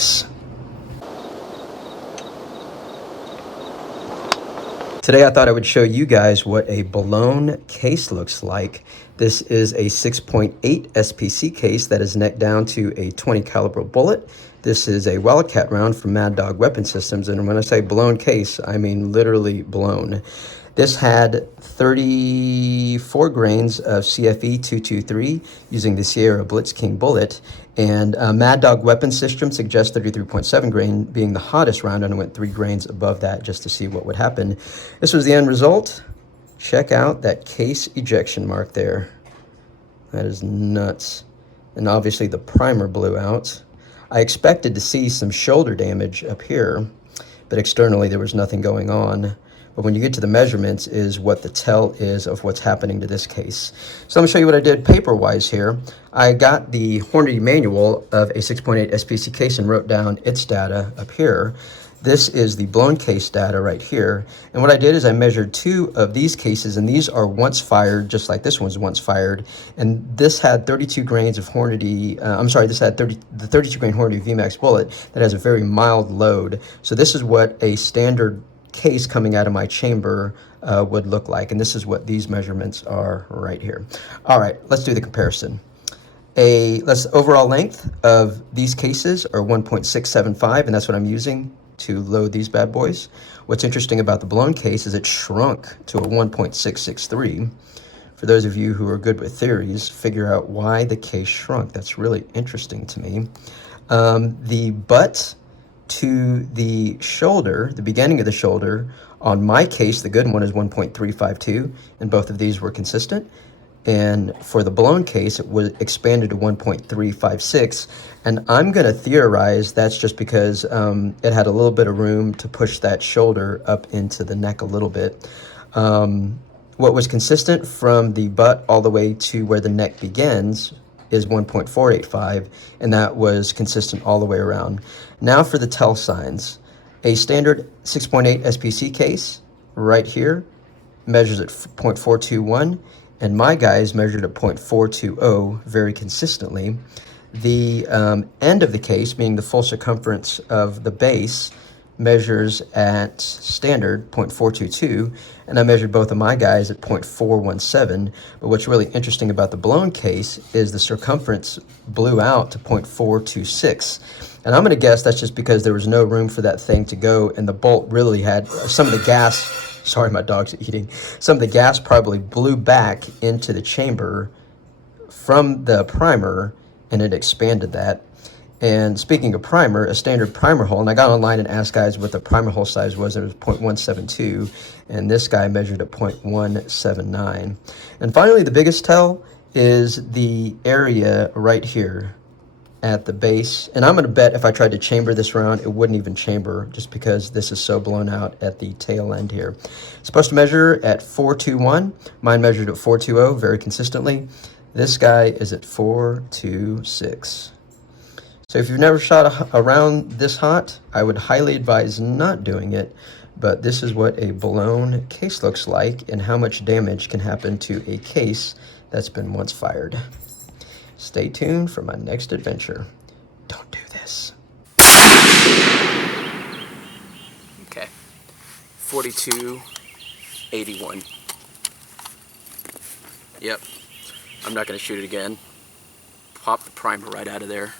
this. Today I thought I would show you guys what a blown case looks like. This is a 6.8 SPC case that is necked down to a 20 caliber bullet. This is a Wildcat round from Mad Dog Weapon Systems, and when I say blown case, I mean literally blown. This had 34 grains of CFE 223 using the Sierra Blitz King bullet, and Mad Dog Weapon System suggests 33.7 grain being the hottest round, and I went 3 grains above that just to see what would happen. This was the end result. Check out that case ejection mark there. That is nuts. And obviously the primer blew out. I expected to see some shoulder damage up here, but externally there was nothing going on. But when you get to the measurements is what the tell is of what's happening to this case. So let me show you what I did paper-wise here. I got the Hornady manual of a 6.8 SPC case and wrote down its data up here. This is the blown case data right here. And what I did is I measured 2 of these cases, and these are once fired, just like this one's once fired. And this had 32 grains of Hornady, this had the 32 grain Hornady VMAX bullet that has a very mild load. So this is what a standard case coming out of my chamber would look like, and this is what these measurements are right here. All right, let's do the comparison. Overall length of these cases are 1.675, and that's what I'm using to load these bad boys. What's interesting about the blown case is it shrunk to a 1.663. For those of you who are good with theories, figure out why the case shrunk. That's really interesting to me. The butt to the shoulder, the beginning of the shoulder, on my case, the good one is 1.352, and both of these were consistent. And for the blown case, it was expanded to 1.356, and I'm going to theorize that's just because it had a little bit of room to push that shoulder up into the neck a little bit. What was consistent from the butt all the way to where the neck begins is 1.485, and that was consistent all the way around. Now for the tell signs. A standard 6.8 SPC case right here measures at 0.421, and my guys measured at 0.420 very consistently. The end of the case, meaning the full circumference of the base, measures at standard 0.422, and I measured both of my guys at 0.417. But what's really interesting about the blown case is the circumference blew out to 0.426, and I'm going to guess that's just because there was no room for that thing to go, and the bolt really had some of the gas. Sorry, my dog's eating. Some of the gas probably blew back into the chamber from the primer, and it expanded that. And speaking of primer, a standard primer hole, and I got online and asked guys what the primer hole size was, and it was 0.172, and this guy measured at 0.179. And finally, the biggest tell is the area right here at the base. And I'm going to bet if I tried to chamber this round, it wouldn't even chamber just because this is so blown out at the tail end here. It's supposed to measure at 421. Mine measured at 420 very consistently. This guy is at 426. So if you've never shot a round this hot, I would highly advise not doing it, but this is what a blown case looks like and how much damage can happen to a case that's been once fired. Stay tuned for my next adventure. Don't do this. Okay, 4281. Yep, I'm not gonna shoot it again. Pop the primer right out of there.